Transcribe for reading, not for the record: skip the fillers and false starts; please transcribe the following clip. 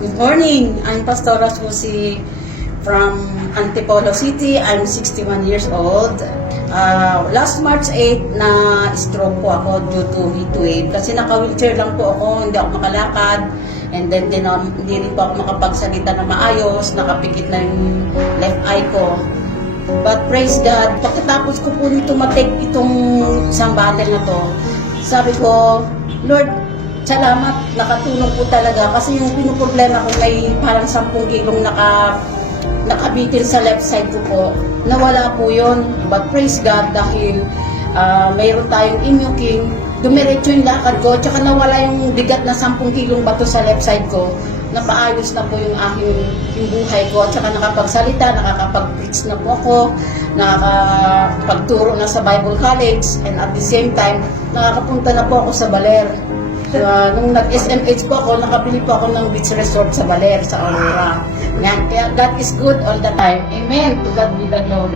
Good morning. I'm Pastora Susi from Antipolo City. I'm 61 years old. Last March 8 na stroke po ako due to heat wave. Kasi naka-wheelchair lang po ako, hindi ako makalakad. And then hindi rin po ako makapagsalita na maayos, nakapikit na yung left eye ko. But praise God, pagkatapos ko po nito matake itong isang bottle na to, sabi ko, Lord, salamat, nakatulong po talaga kasi yung pinuproblema ko may parang 10 kilong nakabitin sa left side ko po, nawala po yun. But praise God dahil mayroon tayong Immuking, dumiretso yung lakad ko, tsaka nawala yung bigat na 10 kilong bato sa left side ko. Napaayos na po yung yung buhay ko, at saka nakapagsalita, nakakapag-preach na po ako, nakakapagturo na sa Bible College, and at the same time, nakakapunta na po ako sa Baler. Nung nag-SMH po ako, nakabili po ako ng beach resort sa Baler, sa Aurora. Yan, kaya God is good all the time. Amen. To God be the glory.